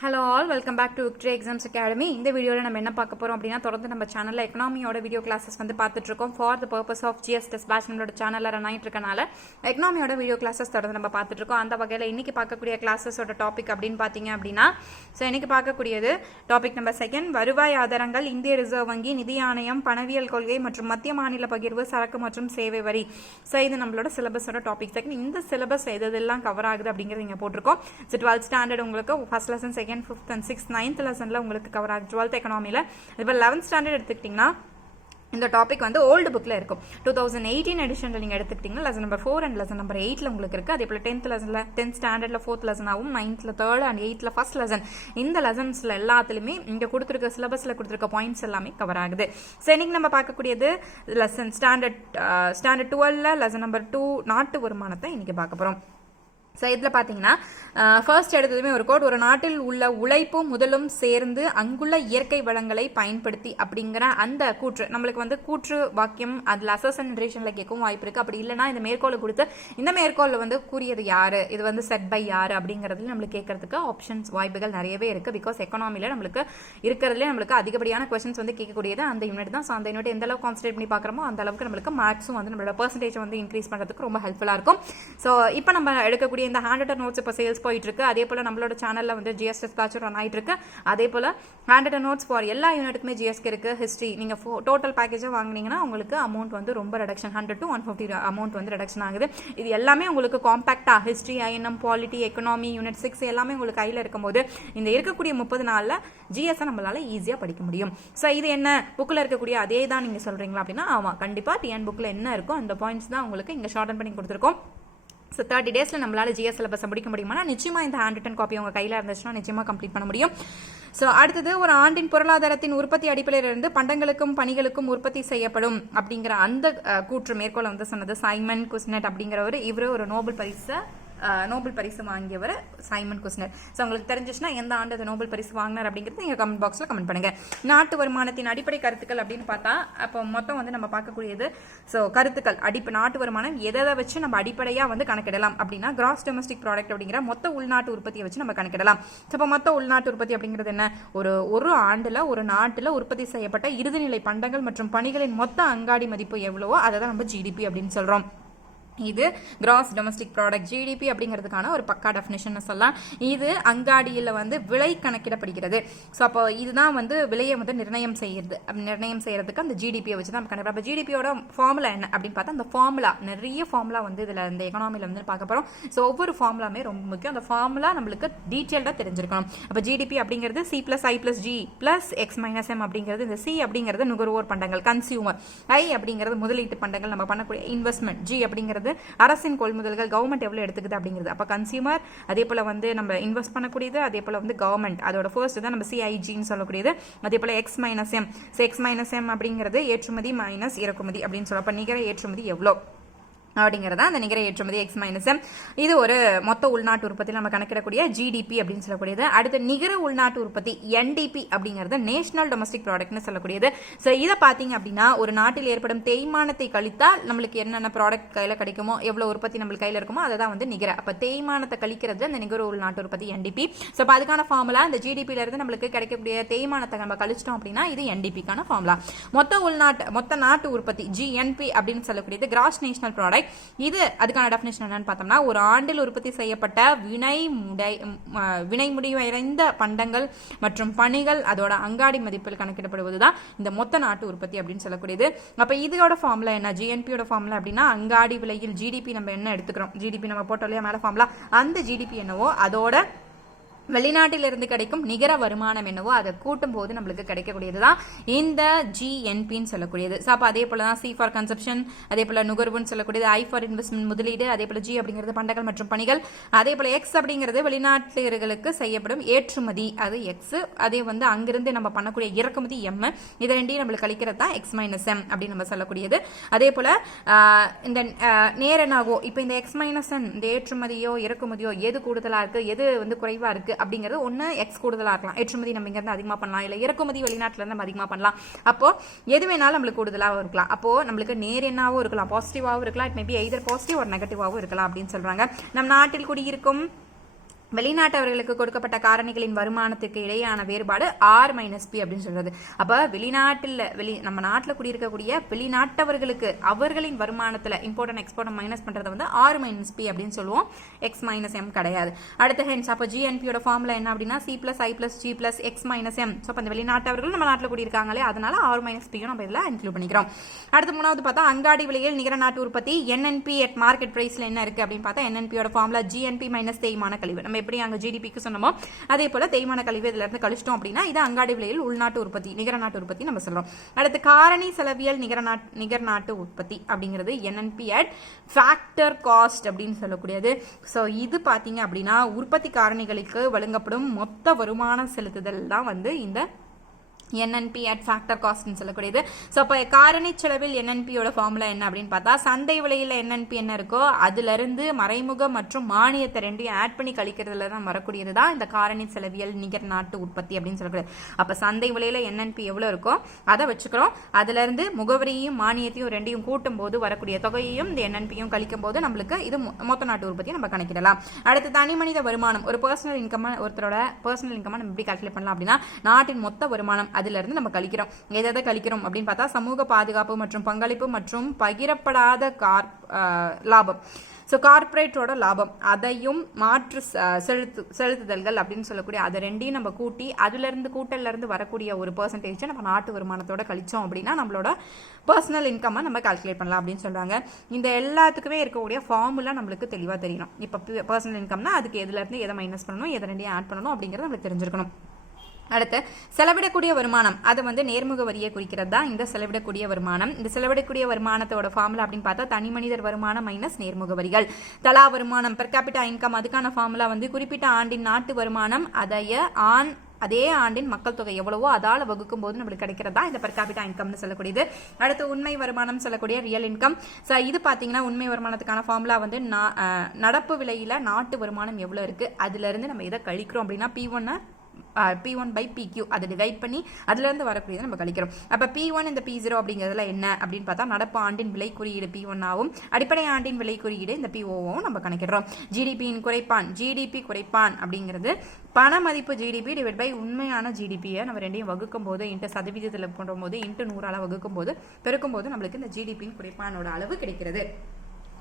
Hello all welcome back to Victory exams academy இந்த வீடியோவில் நம்ம என்ன பார்க்க போகிறோம் அப்படின்னா தொடர்ந்து நம்ம சேனலில் எக்கனாமியோட வீடியோ கிளாஸஸ் வந்து பார்த்துட்ருக்கோம் for the purpose of GS test batch நம்மளோட சேனலில் ரன் ஆகிட்டு இருக்கனால எக்கனாமியோட வீடியோ கிளாஸஸ் தொடர்ந்து நம்ம பார்த்துட்ருக்கோம் அந்த வகையில் இன்றைக்கி பார்க்கக்கூடிய கிளாஸஸோட டாபிக் அப்படின்னு பார்த்தீங்க அப்படின்னா ஸோ இன்னைக்கு பார்க்கக்கூடியது டாபிக் நம்பர் செகண்ட் வருவாய் ஆதாரங்கள் இந்திய ரிசர்வ் வங்கி நிதி ஆணையம் பணவியல் கொள்கை மற்றும் மத்திய மாநில பகிர்வு சரக்கு மற்றும் சேவை வரி. ஸோ இது நம்மளோட சிலபஸோட டாபிக் செகண்ட் இந்த சிலபஸ் எது எதெல்லாம் கவர் ஆகுது அப்படிங்கிறது இங்கே போட்டிருக்கோம். ஸோ டுவெல்த் ஸ்டாண்டர்ட் உங்களுக்கு first lesson second fifth and sixth ninth லெசனில் உங்களுக்கு கவர் ஆகும் டுவெல்த் எக்கனாமியில் இப்போ லெவன்த் ஸ்டாண்டர்ட் எடுத்துக்கிட்டிங்கன்னா இந்த டாபிக் வந்து ஓல்டு புக்கில் இருக்கும். டூ தௌசண்ட் எயிட்டீன் எடிஷனில் நீங்கள் எடுத்துக்கிட்டிங்கன்னா lesson number four and lesson number எயிட்டில் உங்களுக்கு இருக்குது அதே போல் டென்த் லெசனில் டென்த் ஸ்டாண்டர்டில் ஃபோர்த் லெசனாகவும் நைன்த்தில் தேர்ட் அண்ட் எயித்தில் ஃபஸ்ட் லெசன் இந்த லெசன்ஸில் எல்லாத்துலேயுமே இங்கே கொடுத்துருக்க சிலபஸில் கொடுத்துருக்க பாயிண்ட்ஸ் எல்லாமே கவர் ஆகுது. ஸோ இன்றைக்கி நம்ம பார்க்கக்கூடியது lesson standard standard twelve lesson number two நாட்டு வருமானத்தை இன்றைக்கி பார்க்க போகிறோம் ஸோ இதில் பார்த்தீங்கன்னா ஃபர்ஸ்ட் எடுத்ததுமே ஒரு கோட் ஒரு நாட்டில் உள்ள உழைப்பும் முதலும் சேர்ந்து அங்குள்ள இயற்கை வளங்களை பயன்படுத்தி அப்படிங்கிற அந்த கூற்று. நம்மளுக்கு வந்து கூற்று வாக்கியம் அதில் அசோசன் நரேஷனில் கேட்கவும் வாய்ப்பு இருக்குது அப்படி இல்லைனா இந்த மேற்கோளை கொடுத்து இந்த மேற்கோளில் வந்து கூறியது யார்? இது வந்து செட் பை யார்? அப்படிங்கிறதுல நம்மளுக்கு கேட்கறதுக்கு ஆப்ஷன்ஸ் வாய்ப்புகள் நிறையவே இருக்குது பிகாஸ் எக்கனாமியில் நம்மளுக்கு இருக்கிறதுலே நம்மளுக்கு அதிகப்படியான கொஸ்டின்ஸ் வந்து கேட்கக்கூடியது. அந்த யூனிட் தான். ஸோ அந்த யூனிட் எந்த அளவுக்கு கான்சன்ட்ரேட் பண்ணி பார்க்குறோமோ அந்த அளவுக்கு நம்மளுக்கு மார்க்ஸும் வந்து நம்மளோட பர்சன்டேஜ் வந்து இன்க்ரீஸ் பண்ணுறதுக்கு ரொம்ப ஹெல்ப்ஃபுல்லாக இருக்கும். ஸோ இப்போ நம்ம எடுக்கக்கூடிய இந்த ஹேண்ட் நோட்ஸ் இப்போ சேல்ஸ் போயிட்டு இருக்கு அதே போல் நம்மளோட சேனலில் வந்து ஜிஎஸ்எஸ் பேட்சும் ரன் ஆகிட்டு இருக்கு அதே போல் ஹேண்ட் நோட்ஸ் ஃபார் எல்லா யூனிட்டுக்குமே ஜிஎஸ்கே இருக்கு. ஹிஸ்ட்ரி நீங்கள் ஃபோ டோட்டல் பேக்கேஜாக வாங்குனீங்கன்னா உங்களுக்கு அமௌண்ட் வந்து ரொம்ப reduction hundred to one fifty amount வந்து ரெடக்ஷன் ஆகுது. இது எல்லாமே உங்களுக்கு காம்பாக்டாக history I N M polity economy unit six எல்லாமே உங்களுக்கு கையில் இருக்கும்போது இந்த இருக்கக்கூடிய முப்பது நாளில் ஜிஎஸ்ஸை நம்மளால் ஈஸியாக படிக்க முடியும். ஸோ இது என்ன? புக்கில் இருக்கக்கூடிய அதே தான் நீங்கள் சொல்கிறீங்களா அப்படின்னா ஆமாம் கண்டிப்பாக டிஎன் புக்கில் என்ன இருக்கோ அந்த பாயிண்ட்ஸ் தான் உங்களுக்கு இங்கே ஷார்ட் பண்ணி கொடுத்துருக்கோம். ஸோ தேர்ட்டி டேஸில் நம்மளால் ஜிஎஸ் சிலபஸை முடிக்க முடியுமானா நிச்சயமாக இந்த ஹேண்ட் ரிட்டன் காப்பி உங்கள் கையில் இருந்துச்சுன்னா நிச்சயமாக கம்ப்ளீட் பண்ண முடியும். ஸோ அடுத்தது ஒரு ஆண்டின் பொருளாதாரத்தின் உற்பத்தி அடிப்படையிலிருந்து பண்டங்களுக்கும் பணிகளுக்கும் உற்பத்தி செய்யப்படும் அப்படிங்கிற அந்த கூற்று மேற்கோளை வந்து சொன்னது. சைமன் குஸ்னட் அப்படிங்கிறவர் இவர் ஒரு நோபல் பரிசை நோபல் பரிசு வாங்கியவர் சைமன் குஸ்னர். ஸோ உங்களுக்கு தெரிஞ்சிச்சுன்னா எந்த ஆண்டு அது நோபல் பரிசு வாங்கினார் அப்படிங்கிறது நீங்கள் கமெண்ட் பாக்ஸில் கமெண்ட் பண்ணுங்கள் நாட்டு வருமானத்தின் அடிப்படை கருத்துக்கள் அப்படின்னு பார்த்தா அப்போ மொத்தம் வந்து நம்ம பார்க்கக்கூடியது ஸோ கருத்துக்கள். அடிப்பு நாட்டு வருமானம் எதை எதை வச்சு நம்ம அடிப்படையாக வந்து கணக்கிடலாம் அப்படின்னா கிராஸ் டொமஸ்டிக் ப்ராடக்ட் அப்படிங்கிற மொத்த உள்நாட்டு உற்பத்தியை வச்சு நம்ம கணக்கிடலாம். ஸோ இப்போ மொத்த உள்நாட்டு உற்பத்தி அப்படிங்கிறது என்ன? ஒரு ஒரு ஆண்டில் ஒரு நாட்டில் உற்பத்தி செய்யப்பட்ட இறுதிநிலை பண்டங்கள் மற்றும் பணிகளின் மொத்த அங்காடி மதிப்பு எவ்வளவோ அதை தான் நம்ம ஜிடிபி அப்படின்னு சொல்கிறோம் இது கிராஸ் டொமஸ்டிக் ப்ராடக்ட் ஜிடிபி அப்படிங்கிறதுக்கான ஒரு பக்கா டெஃபினேஷன் சொல்லலாம். இது அங்காடியில் வந்து விலை கணக்கிடப்படுகிறது. ஸோ அப்போ இதுதான் வந்து விலையை வந்து நிர்ணயம் செய்யறது நிர்ணயம் செய்யறதுக்கு அந்த ஜிடிபியை வச்சு தான் கணக்கு அப்போ ஜிடிபியோட ஃபார்முலா என்ன அப்படின்னு பார்த்தா அந்த ஃபார்முலா நிறைய ஃபார்முலா வந்து இதில் இந்த எக்கனாமியில் வந்து பார்க்க போகிறோம் ஸோ ஒவ்வொரு ஃபார்முலாமே ரொம்ப முக்கியம். அந்த ஃபார்முலா நம்மளுக்கு டீட்டெயில்டாக தெரிஞ்சிருக்கணும். அப்போ ஜிடிபி அப்படிங்கிறது C plus I plus G plus X minus M அப்படிங்கிறது இந்த சி அப்படிங்கிறது நுகர்வோர் பண்டங்கள் கன்சியூமர் ஐ அப்படிங்கிறது முதலீட்டு பண்டங்கள் நம்ம பண்ணக்கூடிய இன்வெஸ்ட்மெண்ட் ஜி அப்படிங்கிறது அரசின் கொள்முதல்கள் கவர்மெண்ட் எவ்வளோ எடுத்துக்குது அப்படிங்கிறது. அப்போ கன்சியூமர் அதே போல் வந்து நம்ம இன்வெஸ்ட் பண்ணக்கூடியது அதே போல் வந்து கவர்மெண்ட் அதோட ஃபர்ஸ்ட் தான் நம்ம சிஐஜின்னு சொல்லக்கூடியது. அதே போல் X minus M so X minus M அப்படிங்கிறது ஏற்றுமதி மைனஸ் இறக்குமதி அப்படின்னு சொல்ல அப்போ நிகர ஏற்றுமதி எவ்வளோ அப்படிங்கிறதா அந்த நிகர ஏற்றுமதி எக்ஸ் மைனஸ் எம் இது ஒரு மொத்த உள்நாட்டு உற்பத்தி நம்ம கணக்கிடக்கூடிய ஜிடிபி அப்படின்னு சொல்லக்கூடியது. அடுத்து நிகர உள்நாட்டு உற்பத்தி என்டிபி அப்படிங்கிறது நேஷனல் டொமஸ்டிக் ப்ராடக்ட்னு சொல்லக்கூடியது. ஸோ இதை பார்த்தீங்க அப்படின்னா ஒரு நாட்டில் ஏற்படும் தேய்மானத்தை கழித்தால் நம்மளுக்கு என்னென்ன ப்ராடக்ட் கையில் கிடைக்குமோ எவ்வளோ உற்பத்தி நம்மளுக்கு கையில் இருக்குமோ அதை தான் வந்து நிகர. அப்போ தேய்மானத்தை கழிக்கிறது அந்த நிகர உள்நாட்டு உற்பத்தி என்டிபி ஸோ அப்போ அதுக்கான ஃபார்முலா இந்த ஜிடிபியில இருந்து நம்மளுக்கு கிடைக்கக்கூடிய தேய்மானத்தை நம்ம கழிச்சிட்டோம் அப்படின்னா இது என்டிபிக்கான ஃபார்முலா மொத்த உள்நாட்டு மொத்த நாட்டு உற்பத்தி ஜிஎன்பி அப்படின்னு சொல்லக்கூடியது கிராஸ் நேஷனல் ப்ராடக்ட் இது அதுக்கான டெஃபினேஷன் என்னன்னு பார்த்தோம்னா ஒரு ஆண்டில் உற்பத்தி செய்யப்பட்ட வினை முடை வினை முடிவடைந்த பண்டங்கள் மற்றும் பணிகள் அதோட அங்காடி மதிப்பில் கணக்கிடப்படுவது தான் இந்த மொத்த நாட்டு உற்பத்தி அப்படின்னு சொல்லக்கூடியது. அப்போ இதோட ஃபார்முலா என்ன? ஜிஎன்பியோட ஃபார்முலா அப்படின்னா அங்காடி விலையில் ஜிடிபி நம்ம என்ன எடுத்துக்கிறோம்? ஜிடிபி நம்ம போட்டோம் இல்லையா? மேலே ஃபார்முலா அந்த ஜிடிபி என்னவோ அதோட வெளிநாட்டிலிருந்து கிடைக்கும் நிகர வருமானம் என்னவோ அதை கூட்டும் போது நம்மளுக்கு கிடைக்கக்கூடியது தான் இந்த ஜிஎன்பின்னு சொல்லக்கூடியது. ஸோ அப்போ அதே போல தான் சி ஃபார் கன்சப்ஷன் அதே போல நுகர்வுன்னு சொல்லக்கூடியது ஐ ஃபார் இன்வெஸ்ட்மெண்ட் முதலீடு அதே போல ஜி அப்படிங்கிறது பண்டங்கள் மற்றும் பணிகள் அதே போல எக்ஸ் அப்படிங்கிறது வெளிநாட்டினர்களுக்கு செய்யப்படும் ஏற்றுமதி. அது எக்ஸ் அதே வந்து அங்கிருந்து நம்ம பண்ணக்கூடிய இறக்குமதி எம் இது ரெண்டையும் நம்மளுக்கு கழிக்கிறது தான் எக்ஸ் மைனஸ் எம் அப்படின்னு நம்ம சொல்லக்கூடியது. அதே போல இந்த நேரனாகோ இப்போ இந்த எக்ஸ் மைனஸ் என் இந்த ஏற்றுமதியோ இறக்குமதியோ எது கூடுதலாக இருக்கு எது வந்து குறைவாக இருக்கு அப்படிங்கிறது ஒன்று எக்ஸ் கூடுதலாக இருக்கலாம். ஏற்றுமதி நம்ம இங்கேருந்து அதிகமாக பண்ணலாம். இல்லை இறக்குமதி வெளிநாட்டிலேருந்து நம்ம அதிகமாக பண்ணலாம். அப்போ எது வேணாலும் நம்மளுக்கு கூடுதலாகவும் இருக்கலாம். அப்போது நம்மளுக்கு நேர் என்னாகவும் இருக்கலாம். பாசிட்டிவாகவும் இருக்கலாம். இட் மேபி எய்தர் பாசிட்டிவ் ஒரு நெகட்டிவாகவும் இருக்கலாம் அப்படின்னு சொல்கிறாங்க நம் நாட்டில் குடியிருக்கும் வெளிநாட்டவர்களுக்கு கொடுக்கப்பட்ட காரணிகளின் வருமானத்துக்கு இடையான வேறுபாடு ஆர் மைனஸ் பி அப்படின்னு சொல்றது. அப்ப வெளிநாட்டில் வெளி நம்ம நாட்டில் குடியிருக்கக்கூடிய வெளிநாட்டவர்களுக்கு அவர்களின் வருமானத்துல இம்போர்ட் எக்ஸ்போர்ட் மைனஸ் பண்றது வந்து ஆர் மைனஸ் பி அப்படின்னு சொல்லுவோம். எக்ஸ் மைனஸ் எம் கிடையாது. அடுத்த ஹென்ஸ் அப்போ ஜிஎன்பியோட ஃபார்முலா என்ன அப்படின்னா C plus I plus G plus X minus M so அந்த வெளிநாட்டவர்கள் நம்ம நாட்டில் குடியிருக்காங்களே அதனால ஆர் மைனஸ் பியும் நம்ம இதில் இன்க்ளூட் பண்ணிக்கிறோம். அடுத்து மூணாவது பார்த்தா அங்காடி விலையில் நிகர நாட்டு உற்பத்தி என்என்பி அட் மார்க்கெட் பிரைஸ்ல என்ன இருக்கு அப்படின்னு பார்த்தா என்என்பியோட ஃபார்முலா ஜிஎன்பி மைனஸ் தேய்மான கழிவு. நம்ம எப்படி அங்கே ஜிடிபிக்கு சொன்னோமோ அதே போல தேய்மான கழிவு இதுல இருந்து கழிச்சிட்டோம் அப்படின்னா இது அங்காடி விலையில் உள்நாட்டு உற்பத்தி நிகர நாட்டு உற்பத்தி நம்ம சொல்றோம். அடுத்து காரணி செலவியல் நிகர நாட் நிகர் நாட்டு உற்பத்தி அப்படிங்கிறது என்என்பி அட் ஃபேக்டர் காஸ்ட் அப்படின்னு சொல்லக்கூடியது. ஸோ இது பார்த்தீங்க அப்படின்னா உற்பத்தி காரணிகளுக்கு வழங்கப்படும் மொத்த வருமானம் செலுத்துதல் தான் வந்து இந்த என்என்பி அட் ஃபேக்டர் காஸ்ட்னு சொல்லக்கூடியது. ஸோ அப்போ காரணி செலவில் என்என்பியோட ஃபார்முலா என்ன அப்படின்னு பார்த்தா சந்தை விலையில் என்என்பி என்ன இருக்கோ அதுலேருந்து மறைமுக மற்றும் மானியத்தை ரெண்டையும் ஆட் பண்ணி கழிக்கிறதுல தான் வரக்கூடியது தான் இந்த காரணி செலவியல் நிகர் நாட்டு உற்பத்தி அப்படின்னு சொல்லக்கூடியது. அப்போ சந்தை விலையில் என்என்பி எவ்வளோ இருக்கோ அதை வச்சுக்கிறோம். அதுலேருந்து முகவரியையும் மானியத்தையும் ரெண்டையும் கூட்டும் போது வரக்கூடிய தொகையையும் இந்த என்என்பியும் கழிக்கும் போது நம்மளுக்கு இது மொத்த நாட்டு உற்பத்தியை நம்ம கணக்கிடலாம். அடுத்து தனி மனித வருமானம். ஒரு பர்சனல் இன்கம் ஒருத்தரோட பர்சனல் இன்கம் நம்ம எப்படி கால்குலேட் பண்ணலாம் அப்படின்னா நாட்டின் மொத்த வருமானம் அதிலிருந்து நம்ம கழிக்கிறோம். எதை எதை கழிக்கிறோம் அப்படின்னு பார்த்தா சமூக பாதுகாப்பு மற்றும் பங்களிப்பு மற்றும் பகிரப்படாத கார் லாபம். ஸோ கார்ப்பரேட்டோட லாபம். அதையும் மாற்று செலுத்து செலுத்துதல்கள் அப்படின்னு சொல்லக்கூடிய அதை ரெண்டையும் நம்ம கூட்டி அதுலேருந்து கூட்டல்லேருந்து வரக்கூடிய ஒரு பர்சன்டேஜை நம்ம நாட்டு வருமானத்தோட கழிச்சோம் அப்படின்னா நம்மளோட பர்சனல் இன்கம்மை நம்ம கால்குலேட் பண்ணலாம் அப்படின்னு சொல்கிறாங்க இந்த எல்லாத்துக்குமே இருக்கக்கூடிய ஃபார்முலா நம்மளுக்கு தெளிவாக தெரியணும். இப்போ பர்சனல் இன்கம்னா அதுக்கு எதுலேருந்து எதை மைனஸ் பண்ணணும் எதை ரெண்டையும் ஆட் பண்ணணும் அப்படிங்கிறது நம்மளுக்கு தெரிஞ்சிருக்கணும். அடுத்து செலவிடக்கூடிய வருமானம். அது வந்து நேர்முக வரியை குறிக்கிறது தான். இந்த செலவிடக்கூடிய வருமானம். இந்த செலவிடக்கூடிய வருமானத்தோட ஃபார்முலா அப்படின்னு பார்த்தா தனி மனிதர் வருமானம் மைனஸ் நேர்முக வரிகள். தலா வருமானம் பெர் கேபிட்டா இன்கம் அதுக்கான ஃபார்முலா வந்து குறிப்பிட்ட ஆண்டின் நாட்டு வருமானம் அதைய ஆண் அதே ஆண்டின் மக்கள் தொகை எவ்வளவோ அதால வகுக்கும் போது நம்மளுக்கு கிடைக்கிறதா? இந்த per இன்கம்னு சொல்லக்கூடியது. அடுத்து உண்மை வருமானம் சொல்லக்கூடிய ரியல் இன்கம் ஸோ இது பார்த்தீங்கன்னா உண்மை வருமானத்துக்கான ஃபார்முலா வந்து நடப்பு விலையில நாட்டு வருமானம் எவ்வளோ இருக்கு? அதுல இருந்து நம்ம இதை கழிக்கிறோம் அப்படின்னா பி ஒன்னு P one by P Q அதை டிவைட் பண்ணி அதுலேருந்து வரக்கூடியதை நம்ம கழிக்கிறோம். அப்போ பி ஒன் இந்த பி ஜீரோ அப்படிங்கிறதுல என்ன அப்படின்னு பார்த்தா நடப்பு ஆண்டின் விலை குறியீடு பி ஒன் ஆகும். அடிப்படை ஆண்டின் விலை குறியீடு இந்த பி ஓவும் நம்ம கணக்கிடுறோம். ஜிடிபியின் குறைப்பான் ஜிடிபி குறைப்பான் அப்படிங்கிறது பண மதிப்பு ஜிடிபி டிவைட் பை உண்மையான ஜிடிபியை நம்ம ரெண்டையும் வகுக்கும் போது இன்ட்டு சதவீதத்தில் கொண்டு போது இன்ட்டு நூறால வகுக்கும் போது பெருக்கும் போது நம்மளுக்கு இந்த ஜிடிபியின் குறைப்பானோட அளவு கிடைக்கிறது.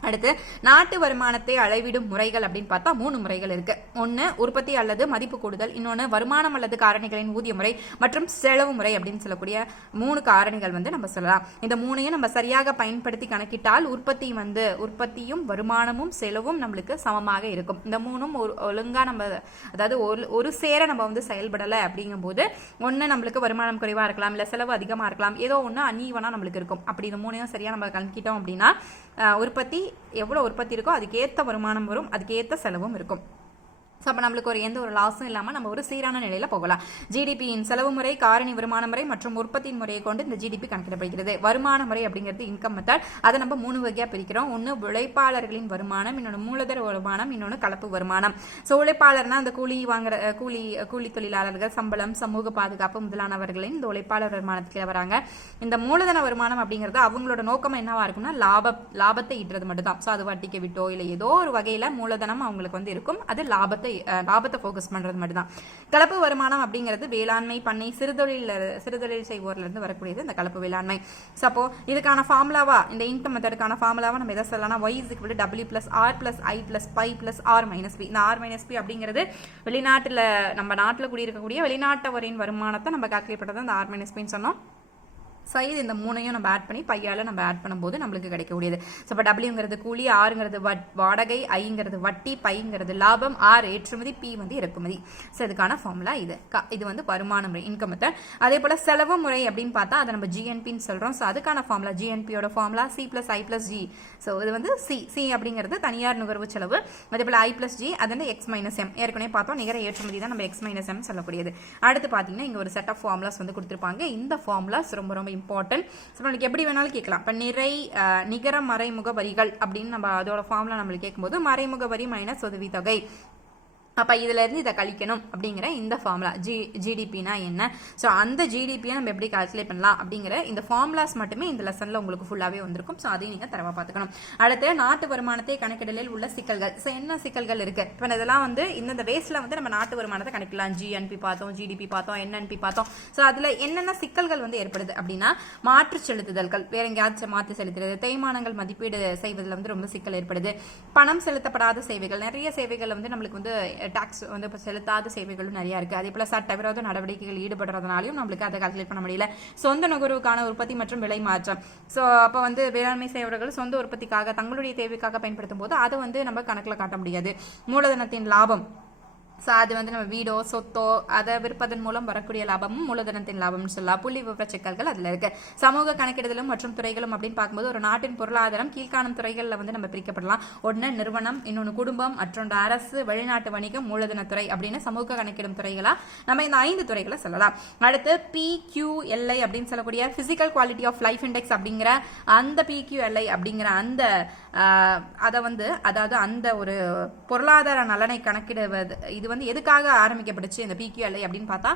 அடுத்து நாட்டு வருமானத்தை அளவிடும் முறைகள் அப்படின்னு பார்த்தா மூணு முறைகள் இருக்கு. ஒன்று உற்பத்தி அல்லது மதிப்பு கூடுதல். இன்னொன்று வருமானம் அல்லது காரணிகளின் ஊதிய முறை மற்றும் செலவு முறை அப்படின்னு சொல்லக்கூடிய மூணு காரணிகள் வந்து நம்ம சொல்லலாம். இந்த மூணையும் நம்ம சரியாக பயன்படுத்தி கணக்கிட்டால் உற்பத்தி வந்து உற்பத்தியும் வருமானமும் செலவும் நம்மளுக்கு சமமாக இருக்கும். இந்த மூணும் ஒரு ஒழுங்கா நம்ம அதாவது ஒரு ஒரு சேர நம்ம வந்து செயல்படலை அப்படிங்கும்போது ஒன்று நம்மளுக்கு வருமானம் குறைவாக இருக்கலாம் இல்லை செலவு அதிகமாக இருக்கலாம். ஏதோ ஒன்று அநீவனாக நம்மளுக்கு இருக்கும். அப்படி இந்த மூணையும் சரியாக நம்ம கணக்கிட்டோம் அப்படின்னா உற்பத்தி எவ்வளோ உற்பத்தி இருக்கோ அதுக்கேற்ற வருமானம் வரும் அதுக்கேற்ற செலவும் இருக்கும். ஸோ அப்போ நம்மளுக்கு ஒரு எந்த ஒரு லாஸும் இல்லாமல் நம்ம ஒரு சீரான நிலையில் போகலாம். ஜிடிபியின் செலவு முறை காரணி வருமான முறை மற்றும் உற்பத்தியின் முறையை கொண்டு இந்த ஜிடிபி கணக்கிடப்படுகிறது. வருமான முறை அப்படிங்கிறது இன்கம் மெத்தட் அதை நம்ம மூணு வகையாக பிரிக்கிறோம். ஒன்று உழைப்பாளர்களின் வருமானம் இன்னொன்று மூலதன வருமானம் இன்னொன்று கலப்பு வருமானம். ஸோ உழைப்பாளர்னா அந்த கூலி வாங்குற கூலி கூலி தொழிலாளர்கள் சம்பளம் சமூக பாதுகாப்பு முதலானவர்களின் இந்த உழைப்பாளர் வருமானத்துக்கு வராங்க. இந்த மூலதன வருமானம் அப்படிங்கிறது அவங்களோட நோக்கம் என்னவா இருக்கும்னா லாப லாபத்தை ஈட்டுறது மட்டும்தான். ஸோ அது வட்டிக்கு விட்டோ இல்லை ஏதோ ஒரு வகையில் மூலதனம் அவங்களுக்கு வந்து இருக்கும். அது லாபத்தை அஹ், லாபத்தை ஃபோக்கஸ் பண்ணுறது மட்டும்தான். கலப்பு வருமானம் அப்படிங்கிறது வேளாண்மை பண்ணை சிறுதொழில் சிறுதொழில் செய்வோர்லேருந்து வரக்கூடியது இந்த கலப்பு வேளாண்மை. ஸோ அப்போ இதுக்கான ஃபார்முலாவா இந்த இன்கம் மெத்தடுக்கான ஃபார்முலாவா நம்ம எதை சொல்லலாம் Y is equal W plus R plus I plus pi plus R minus P இந்த ஆர் மைனஸ் பி அப்படிங்கிறது வெளிநாட்டில் நம்ம நாட்டில் குடியிருக்கக்கூடிய வெளிநாட்டவரின் வருமானத்தை நம்ம கால்குலேட் பண்ணுறது அந்த ஆர் மைனஸ் பின்னு சொன்னோம். ஸோ இது இந்த மூணையும் நம்ம ஆட் பண்ணி பையால் நம்ம ஆட் பண்ணும்போது நம்மளுக்கு கிடைக்கக்கூடியது. ஸோ இப்போ டபிள்யூங்கிறது கூலி ஆறுங்கிறது வட் வாடகை ஐங்கிறது வட்டி பைங்கிறது லாபம் ஆர் ஏற்றுமதி பி வந்து இறக்குமதி. ஸோ இதுக்கான ஃபார்முலா இது. இது வந்து வருமான முறை இன்கம் மெத்தட் அதே போல் செலவு முறை அப்படின்னு பார்த்தா அதை நம்ம ஜிஎன்பின்னு சொல்கிறோம் ஸோ அதுக்கான formula ஜிஎன்பியோட formula C plus I plus G so இது வந்து சி சி அப்படிங்கிறது தனியார் நுகர்வு செலவு. அதே போல் ஐ ப்ளஸ் ஜி அது வந்து எக்ஸ் மைனஸ் எம் ஏற்கனவே பார்த்தோம் நிகர ஏற்றுமதி தான் நம்ம எக்ஸ் மைனஸ் எம் சொல்லக்கூடியது. அடுத்து பார்த்தீங்கன்னா இங்கே ஒரு செட் ஆஃப் ஃபார்முலாஸ் வந்து கொடுத்துருப்பாங்க. இந்த ஃபார்முலாஸ் ரொம்ப ரொம்ப இம்பார்ட்டன்ட் ஸோ நம்மளுக்கு எப்படி வேணாலும் கேட்கலாம். இப்போ நிறை நிகர மறைமுக வரிகள் அப்படின்னு நம்ம அதோட ஃபார்மில் நம்மளுக்கு கேட்கும்போது மறைமுக வரி மைனஸ் உதவி தொகை அப்போ இதுலேருந்து இதை கழிக்கணும் அப்படிங்கிற இந்த ஃபார்முலா ஜி ஜிடிபினா என்ன? ஸோ அந்த ஜிடிபியை நம்ம எப்படி கால்குலேட் பண்ணலாம் அப்படிங்கிற இந்த ஃபார்முலாஸ் மட்டுமே இந்த லெசனில் உங்களுக்கு ஃபுல்லாகவே வந்திருக்கும். ஸோ அதையும் நீங்கள் தரவா பார்த்துக்கணும். அடுத்து நாட்டு வருமானத்தை கணக்கிடலில் உள்ள சிக்கல்கள். ஸோ என்ன சிக்கல்கள் இருக்கு? இப்போ இதெல்லாம் வந்து இந்த வேஸ்ட்ல வந்து நம்ம நாட்டு வருமானத்தை கணக்கிடலாம். ஜிஎன்பி பார்த்தோம் ஜிடிபி பார்த்தோம் என்என்பி பார்த்தோம். ஸோ அதில் என்னென்ன சிக்கல்கள் வந்து ஏற்படுது அப்படின்னா மாற்று செலுத்துதல்கள். வேற எங்கேயாச்சும் மாற்றி செலுத்துறது தேய்மானங்கள் மதிப்பீடு செய்வதில் வந்து ரொம்ப சிக்கல் ஏற்படுது. பணம் செலுத்தப்படாத சேவைகள். நிறைய சேவைகள் வந்து நம்மளுக்கு வந்து டாக்ஸ் வந்து இப்போ செலுத்தாத சேவைகளும் நிறைய இருக்கு. அதே போல சட்டவிரோத நடவடிக்கைகள் ஈடுபடுறதுனாலையும் நம்மளுக்கு அதை கால்குலேட் பண்ண முடியல. சொந்த நுகர்வுக்கான உற்பத்தி மற்றும் விலை மாற்றம். ஸோ அப்போ வந்து வேளாண்மை சேவர்கள் சொந்த உற்பத்திக்காக தங்களுடைய தேவைக்காக பயன்படுத்தும் போது அதை வந்து நம்ம கணக்கில் காட்ட முடியாது. மூலதனத்தின் லாபம். ஸோ அது வந்து நம்ம வீடோ சொத்தோ அதை விற்பதன் மூலம் வரக்கூடிய லாபமும் மூலதனத்தின் லாபம்னு சொல்லலாம். புள்ளி விவர சிக்கல்கள் அதில் இருக்கு. சமூக கணக்கிடுதலும் மற்றும் துறைகளும் அப்படின்னு பார்க்கும்போது ஒரு நாட்டின் பொருளாதாரம் கீழ்காணும் துறைகளில் வந்து நம்ம பிரிக்கப்படலாம். ஒன்று நிறுவனம் இன்னொன்று குடும்பம் மற்றொன்று அரசு வெளிநாட்டு வணிகம் மூலதனத்துறை அப்படின்னு சமூக கணக்கிடும் துறைகளா நம்ம இந்த ஐந்து துறைகளை சொல்லலாம். அடுத்து பி கியூ எல்ஐ அப்படின்னு சொல்லக்கூடிய physical quality of life index அப்படிங்கிற அந்த பி கியூ எல்ஐ அப்படிங்கிற அந்த அதை வந்து அதாவது அந்த ஒரு பொருளாதார நலனை கணக்கிடுவது இது வந்து எதுக்காக ஆரம்பிக்கப்பட்டுச்சு இந்த பிக்யூஎல்ஐ அப்படின்னு பார்த்தா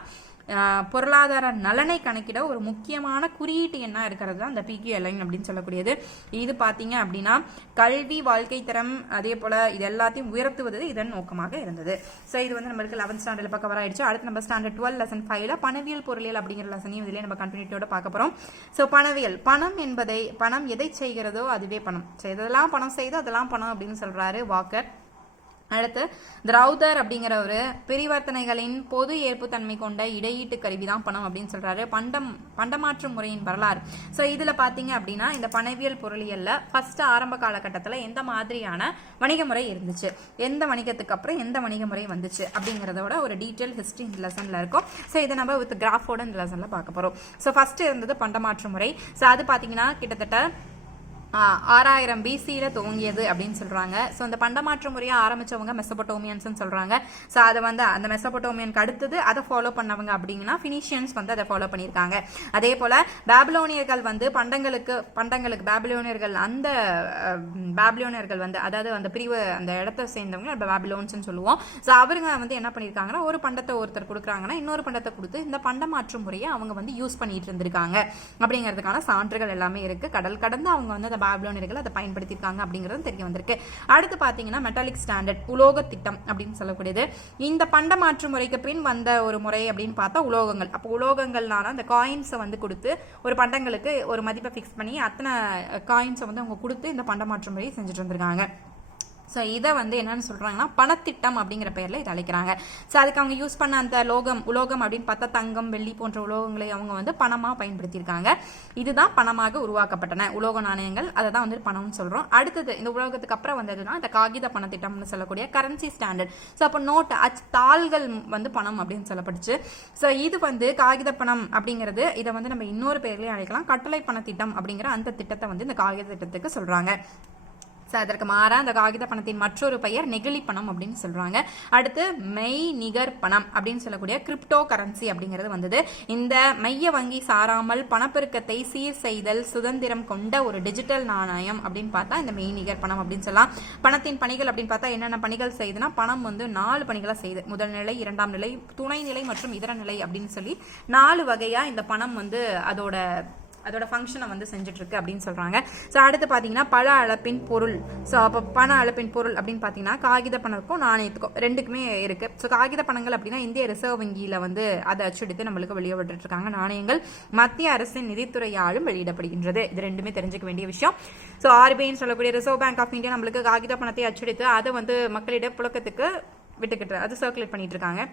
பொருளாதார நலனை கணக்கிட ஒரு முக்கியமான குறியீட்டு என்ன இருக்கிறது தான் இந்த பிக்யூஎல்ஐ அப்படின்னு சொல்லக்கூடியது. இது பார்த்தீங்க அப்படின்னா கல்வி வாழ்க்கை தரம் அதே போல இது எல்லாத்தையும் உயர்த்துவது இதன் நோக்கமாக இருந்தது. ஸோ இது வந்து நம்மளுக்கு லெவன்த் ஸ்டாண்டர்டில் இப்போ கவர் ஆயிடுச்சு அடுத்து நம்ம ஸ்டாண்டர்ட் டுவெல் லெசன் ஃபைவ்ல பணவியல் பொருளியல் அப்படிங்கிற லெசனையும் இதிலே நம்ம கண்டினியூட்டியோட பார்க்க போறோம். ஸோ பணவியல் பணம் என்பதை பணம் எதை செய்கிறதோ அதுவே பணம். ஸோ எதெல்லாம் பணம் செய்து அதெல்லாம் பணம் அப்படின்னு சொல்றாரு வாக்கர். அடுத்து திரௌதர் அப்படிங்கிற ஒரு பிரிவர்த்தனைகளின் பொது ஏற்புத்தன்மை கொண்ட இடையீட்டு கருவி தான் பணம் அப்படின்னு சொல்றாரு. பண்டம் பண்டமாற்று முறையின் வரலாறு. ஸோ இதுல பாத்தீங்க அப்படின்னா இந்த பணவியல் பொருளியல்ல ஃபர்ஸ்ட் ஆரம்ப காலகட்டத்தில் எந்த மாதிரியான வணிக முறை இருந்துச்சு? எந்த வணிகத்துக்கு அப்புறம் எந்த வணிக முறை வந்துச்சு? அப்படிங்கிறதோட ஒரு டீட்டெயில் ஹிஸ்டரி இந்த லெசன்ல இருக்கும். ஸோ இதை நம்ம வித் கிராஃபோட இந்த லெசன்ல பார்க்க போறோம். ஸோ ஃபர்ஸ்ட் இருந்தது பண்டமாற்று முறை. ஸோ அது பாத்தீங்கன்னா கிட்டத்தட்ட ஆறாயிரம் பிசியில் துவங்கியது அப்படின்னு சொல்கிறாங்க ஸோ இந்த பண்டமாற்று முறையை ஆரம்பிச்சவங்க மெசபட்டோமியன்ஸ்னு சொல்கிறாங்க ஸோ அதை வந்து அந்த மெசபட்டோமியனுக்கு அடுத்தது அதை ஃபாலோ பண்ணவங்க அப்படிங்கன்னா ஃபினிஷியன்ஸ் வந்து அதை ஃபாலோ பண்ணியிருக்காங்க. அதே போல் பேபிலோனியர்கள் வந்து பண்டங்களுக்கு பண்டங்களுக்கு பேபிலோனியர்கள் அந்த பேபிலோனியர்கள் வந்து அதாவது அந்த பிரிவு அந்த இடத்த சேர்ந்தவங்க நம்ம பாபிலோன்ஸ்னு சொல்லுவோம். ஸோ அவருங்க வந்து என்ன பண்ணியிருக்காங்கன்னா ஒரு பண்டத்தை ஒருத்தர் கொடுக்குறாங்கன்னா இன்னொரு பண்டத்தை கொடுத்து இந்த பண்டமாற்று முறையை அவங்க வந்து யூஸ் பண்ணிட்டு இருந்திருக்காங்க. அப்படிங்கிறதுக்கான சான்றுகள் எல்லாமே இருக்குது கடல் கடந்து அவங்க வந்து அந்த பாபிலோனியர்கள் அதை பயன்படுத்தியிருக்காங்க அப்படிங்கிறது தெரிய வந்திருக்கு. அடுத்து பார்த்தீங்கன்னா மெட்டாலிக் ஸ்டாண்டர்ட் உலோக திட்டம் அப்படின்னு சொல்லக்கூடியது. இந்த பண்டமாற்று முறைக்கு பின் வந்த ஒரு முறை அப்படின்னு பார்த்தா உலோகங்கள். அப்போ உலோகங்கள்னால அந்த காயின்ஸை வந்து கொடுத்து ஒரு பண்டங்களுக்கு ஒரு மதிப்பை ஃபிக்ஸ் பண்ணி அத்தனை காயின்ஸை வந்து அவங்க கொடுத்து இந்த பண்டமாற்று முறையை செஞ்சுட்டு வந்திருக்காங்க. ஸோ இதை வந்து என்னன்னு சொல்றாங்கன்னா பணத்திட்டம் அப்படிங்கிற பேரில் இதை அழைக்கிறாங்க. ஸோ அதுக்கு அவங்க யூஸ் பண்ண அந்த லோகம் உலோகம் அப்படின்னு பார்த்தா தங்கம் வெள்ளி போன்ற உலோகங்களை அவங்க வந்து பணமாக பயன்படுத்தியிருக்காங்க. இதுதான் பணமாக உருவாக்கப்பட்டன. உலோக நாணயங்கள் அதை தான் வந்து பணம்னு சொல்றோம். அடுத்தது இந்த உலோகத்துக்கு அப்புறம் வந்ததுன்னா இந்த காகித பணத்திட்டம்னு சொல்லக்கூடிய கரன்சி ஸ்டாண்டர்ட் ஸோ அப்போ நோட் அச் தாள்கள் வந்து பணம் அப்படின்னு சொல்லப்பட்டுச்சு. ஸோ இது வந்து காகித பணம் அப்படிங்கிறது இதை வந்து நம்ம இன்னொரு பேர்லயும் அழைக்கலாம். கட்டளை பணத்திட்டம் அப்படிங்கிற அந்த திட்டத்தை வந்து இந்த காகித திட்டத்துக்கு சொல்றாங்க. ஸோ அதற்கு மாறா அந்த காகித பணத்தின் மற்றொரு பெயர் நெகிழி பணம் அப்படின்னு சொல்றாங்க. அடுத்து மெய் நிகர் பணம் அப்படின்னு சொல்லக்கூடிய கிரிப்டோ கரன்சி அப்படிங்கிறது வந்தது. இந்த மைய வங்கி சாராமல் பணப்பெருக்கத்தை சீர் செய்தல் சுதந்திரம் கொண்ட ஒரு டிஜிட்டல் நாணயம் அப்படின்னு பார்த்தா இந்த மெய் நிகர் பணம் அப்படின்னு சொல்லலாம். பணத்தின் பணிகள் அப்படின்னு பார்த்தா என்னென்ன பணிகள் செய்யுதுன்னா பணம் வந்து நாலு பணிகளை செய்யுது முதல் நிலை இரண்டாம் நிலை துணை நிலை மற்றும் இதர நிலை அப்படின்னு சொல்லி நாலு வகையா இந்த பணம் வந்து அதோட அதோட ஃபங்க்ஷனை வந்து செஞ்சுட்ருக்கு அப்படின்னு சொல்கிறாங்க ஸோ அடுத்து பார்த்தீங்கன்னா பல அளப்பின் பொருள். ஸோ அப்போ பண அளப்பின் பொருள் அப்படின்னு பார்த்தீங்கன்னா காகித பணத்துக்கும் நாணயத்துக்கும் ரெண்டுக்குமே இருக்குது ஸோ காகித பணங்கள் அப்படின்னா இந்திய ரிசர்வ் வங்கியில் வந்து அதை அச்சுடித்து நம்மளுக்கு வெளியே விட்டுட்டிருக்காங்க நாணயங்கள் மத்திய அரசின் நிதித்துறையாலும் வெளியிடப்படுகின்றது. இது ரெண்டுமே தெரிஞ்சுக்க வேண்டிய விஷயம். ஸோ ஆர்பிஐன்னு சொல்லக்கூடிய ரிசர்வ் பேங்க் ஆஃப் இந்தியா நம்மளுக்கு காகித பணத்தை அச்சுடித்து அதை வந்து மக்களிடம் புழக்கத்துக்கு விட்டுக்கிட்டு அது சர்க்குலேட் பண்ணிட்டு இருக்காங்க.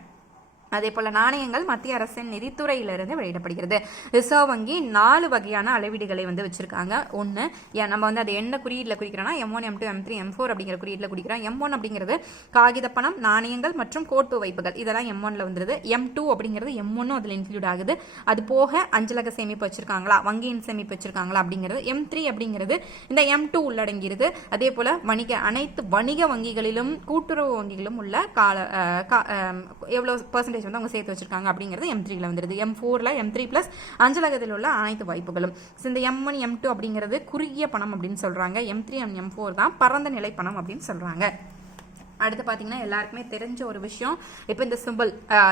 அதே போல நாணயங்கள் மத்திய அரசின் நிதித்துறையிலிருந்து வெளியிடப்படுகிறது. ரிசர்வ் வங்கி நாலு வகையான அளவீடுகளை வந்து வச்சிருக்காங்க. ஒன்று நம்ம வந்து அதை என்ன குறியீட்டில் குறிக்கிறோம்னா M one M two M three M four அப்படிங்கிற குறியீட்டில் குறிக்கிறோம். எம் ஒன் அப்படிங்கிறது காகித பணம் நாணயங்கள் மற்றும் கோட்டு வைப்புகள். இதெல்லாம் எம் ஒன்ல வந்துருது. எம் டூ அப்படிங்கிறது எம் ஒன்னும் அதில் இன்க்ளூட் ஆகுது. அது போக அஞ்சலக சேமிப்பு வச்சிருக்காங்களா? வங்கியின் சேமிப்பு வச்சிருக்காங்களா அப்படிங்கிறது எம் த்ரீ அப்படிங்கிறது இந்த எம் டூ உள்ளடங்கிறது அதே போல வணிக அனைத்து வணிக வங்கிகளிலும் கூட்டுறவு வங்கிகளும் உள்ள கால எவ்வளோ கா- பர்சன்டேஜ் வந்து அவங்க சேர்த்து வச்சிருக்காங்க அப்படிங்கிறது எம் த்ரீல வந்துருது. எம் ஃபோர்ல எம் த்ரீ பிளஸ் அஞ்சலகத்தில் உள்ள அனைத்து வாய்ப்புகளும். இந்த எம் ஒன் எம் டூ அப்படிங்கிறது குறுகிய பணம் அப்படின்னு சொல்றாங்க. எம் த்ரீ எம் ஃபோர் தான் பரந்த நிலை பணம் அப்படின்னு சொல்றாங்க. அடுத்து பார்த்தீங்கன்னா எல்லாருக்குமே தெரிஞ்ச ஒரு விஷயம். இப்போ இந்த சிம்பிள்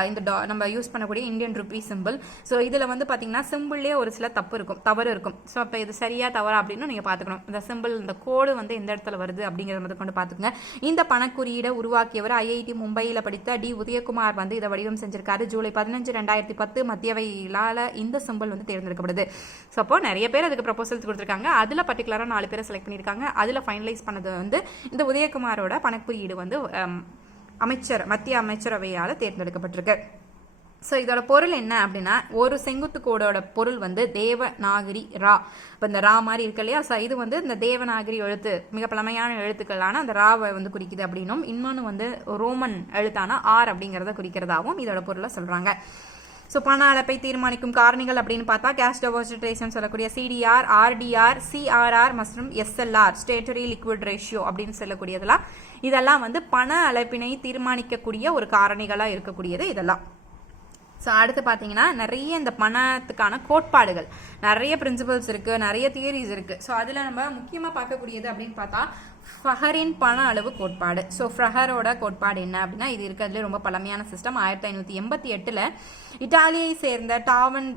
இந்த டா நம்ம யூஸ் பண்ணக்கூடிய இந்தியன் ருபி சிம்பிள் ஸோ இதில் வந்து பார்த்தீங்கன்னா சிம்பிள்லேயே ஒரு சில தப்பு இருக்கும் தவறு இருக்கும். ஸோ அப்போ இது சரியா தவறா அப்படின்னு நீங்கள் பார்த்துக்கணும் இந்த சிம்பிள் இந்த கோடு வந்து எந்த இடத்துல வருது அப்படிங்கிறத மட்டும் கொண்டு பார்த்துக்கங்க இந்த பணக்குறியீடை உருவாக்கியவர் ஐஐடி மும்பையில் படித்த டி உதயகுமார் வந்து இதை வடிவம் செஞ்சிருக்காரு. ஜூலை பதினஞ்சு ரெண்டாயிரத்தி பத்து மத்தியவையிலால இந்த சிம்பிள் வந்து தேர்ந்தெடுக்கப்படுது. ஸோ அப்போ நிறைய பேர் அதுக்கு ப்ரொபோசல்ஸ் கொடுத்துருக்காங்க. அதில் பர்டிகுலராக நாலு பேரை செலக்ட் பண்ணியிருக்காங்க. அதில் ஃபைனலைஸ் பண்ணது வந்து இந்த உதயகுமாரோட பணக்குறியீடு வந்து அமைச்சர் மத்திய அமைச்சரவையால் தேர்ந்தெடுக்கப்பட்டிருக்கு. ஸோ இதோட பொருள் என்ன அப்படின்னா ஒரு செங்குத்து கோடோட பொருள் வந்து தேவநாகரி ரா. இப்போ இந்த ரா மாதிரி இருக்கு இல்லையா? ஸோ இது வந்து இந்த தேவநாகரி எழுத்து மிக பழமையான எழுத்துக்களான அந்த ராவை வந்து குறிக்குது அப்படின்னும் இன்னொன்று வந்து ரோமன் எழுத்தான ஆர் அப்படிங்கிறத குறிக்கிறதாகவும் இதோட பொருளை சொல்கிறாங்க ஸோ பண அளப்பை தீர்மானிக்கும் காரணிகள் அப்படின்னு பார்த்தா கேஷ் டெபாசிட்டேஷன் சொல்லக்கூடிய சிடிஆர் ஆர்டிஆர் சிஆர்ஆர் மற்றும் எஸ்எல்ஆர் ஸ்டேட்டரி லிக்விட் ரேஷியோ அப்படின்னு சொல்லக்கூடியதெல்லாம். இதெல்லாம் வந்து பண அழைப்பினை தீர்மானிக்கக்கூடிய ஒரு காரணிகளாக இருக்கக்கூடியது இதெல்லாம். ஸோ அடுத்து பார்த்தீங்கன்னா நிறைய இந்த பணத்துக்கான கோட்பாடுகள். நிறைய பிரின்சிபல்ஸ் இருக்குது நிறைய தியரிஸ் இருக்குது ஸோ அதில் நம்ம முக்கியமாக பார்க்கக்கூடியது அப்படின்னு பார்த்தா ஃபஹரின் பண அளவு கோட்பாடு. ஸோ ஃப்ரஹரோட கோட்பாடு என்ன அப்படின்னா இது இருக்கிறதுல ரொம்ப பழமையான சிஸ்டம் ஆயிரத்தி ஐநூற்றி எண்பத்தி எட்டில் இட்டாலியை சேர்ந்த டாவன்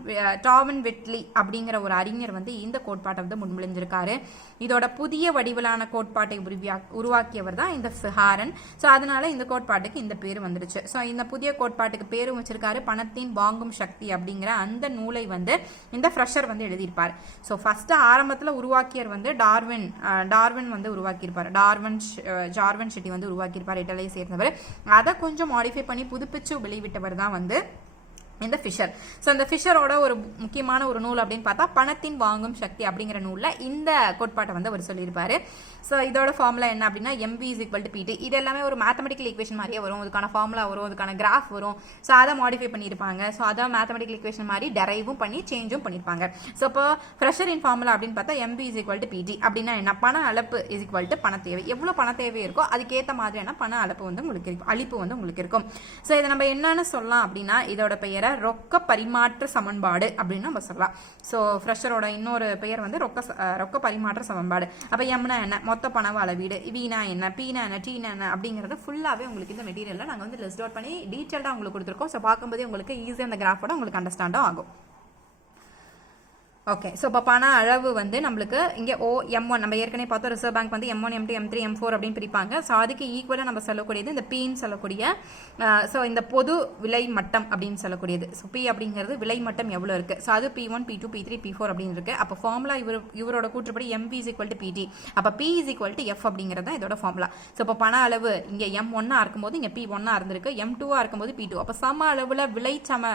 டாவன் விட்லி அப்படிங்கிற ஒரு அறிஞர் வந்து இந்த கோட்பாட்டை வந்து முன்மொழிஞ்சிருக்காரு. இதோட புதிய வடிவிலான கோட்பாட்டை உருவியா உருவாக்கியவர் தான் இந்த ஃபிஹாரன் ஸோ அதனால இந்த கோட்பாட்டுக்கு இந்த பேர் வந்துருச்சு. ஸோ இந்த புதிய கோட்பாட்டுக்கு பேரும் வச்சிருக்காரு பணத்தின் வாங்கும் சக்தி அப்படிங்கிற அந்த நூலை வந்து இந்த ஃப்ரெஷர் வந்து எழுதியிருப்பார். ஸோ ஃபஸ்ட்டு ஆரம்பத்தில் உருவாக்கியர் வந்து டார்வின் டார்வின் வந்து உருவாக்கியிருப்பார். டார்வன் ஜார்வன் ஷெட்டி வந்து உருவாக்கியிருப்பார் இட்டலியை சேர்ந்தவர். அதை கொஞ்சம் மாடிஃபை பண்ணி புதுப்பிச்சு வெளியிட்டவர் தான் வந்து இந்த ஃபிஷர் ஸோ இந்த ஃபிஷரோட ஒரு முக்கியமான ஒரு நூல் அப்படின்னு பார்த்தா பணத்தின் வாங்கும் சக்தி அப்படிங்கிற நூலில் இந்த கோட்பாட்டை வந்து அவர் சொல்லியிருப்பாரு. ஸோ இதோட ஃபார்முலா என்ன அப்படின்னா எம்பி இஸ் ஈக்குவல் டு பிடி இது எல்லாமே ஒரு மேத்தமெட்டிக்கல் ஈக்குவேஷன் மாதிரியே வரும். அதுக்கான ஃபார்முலா வரும் அதுக்கான கிராஃப் வரும். ஸோ அதை மாடிஃபை பண்ணியிருப்பாங்க. ஸோ அதை மேத்தமெட்டிக்கல் ஈக்குவேஷன் மாதிரி டெரைவும் பண்ணி சேஞ்சும் பண்ணியிருப்பாங்க. ஸோ இப்போ ஃப்ரெஷர் இன் ஃபார்முலா அப்படின்னு பார்த்தா எம்பி இஸ் ஈக்குவல் டு பிடி அப்படின்னா என்ன? பண அளப்பு இஸ் ஈக்குவல் டு பண தேவை. எவ்வளோ பண தேவை இருக்கோ அதுக்கேற்ற மாதிரியான பண அளப்பு வந்து உங்களுக்கு இருக்கும். அளிப்பு வந்து உங்களுக்கு இருக்கும். ஸோ இதை நம்ம என்னன்னு சொல்லலாம் அப்படின்னா இதோட பெயரை ரொக்க பரிமாற்ற சமன்பாடு அப்படின்னு நம்ம சொல்லலாம். ஸோ ஃப்ரெஷரோட இன்னொரு பெயர் வந்து ரொக்க ரொக்க பரிமாற்ற சமன்பாடு. அப்போ எம்னா என்ன? மொத்த பணவு அளவீடு. வீணா என்ன? பீனா என்ன? டீனா என்ன? அப்படிங்கிறது ஃபுல்லாகவே உங்களுக்கு இந்த மெட்டீரியலில் நாங்கள் வந்து லிஸ்ட் அவுட் பண்ணி டீட்டெயில்டாக உங்களுக்கு கொடுத்துருக்கோம். ஸோ பார்க்கும்போதே உங்களுக்கு ஈஸியாக அந்த கிராஃபோட உங்களுக்கு அண்டர்ஸ்டாண்டும் ஆகும். ஓகே ஸோ இப்போ பண அளவு வந்து நம்மளுக்கு இங்கே ஓ எம் ஒன் நம்ம ஏற்கனவே பார்த்தோம் ரிசர்வ் பேங்க் வந்து M one M two M three M four அப்படின்னு பிரிப்பாங்க. ஸோ அதுக்கு ஈக்குவலாக நம்ம சொல்லக்கூடியது இந்த பின்னு சொல்லக்கூடிய ஸோ இந்த பொது விலை மட்டம் அப்படின்னு சொல்லக்கூடியது. ஸோ பி அப்படிங்கிறது விலை மட்டம் எவ்வளோ இருக்குது ஸோ அது P one P two P three P four அப்படின்னு இருக்குது அப்போ ஃபார்முலா இவர் இவரோட கூற்றுப்படி MP is equal to P T அப்போ P is equal to F அப்படிங்கிறது தான் இதோட ஃபார்முலா ஸோ இப்போ பண அளவு இங்கே எம் ஒன்னாக இருக்கும்போது இங்கே பி ஒன்னாக இருந்திருக்கு. எம் டூவாக இருக்கும்போது பி டூ அப்போ சம அளவில் விலை சம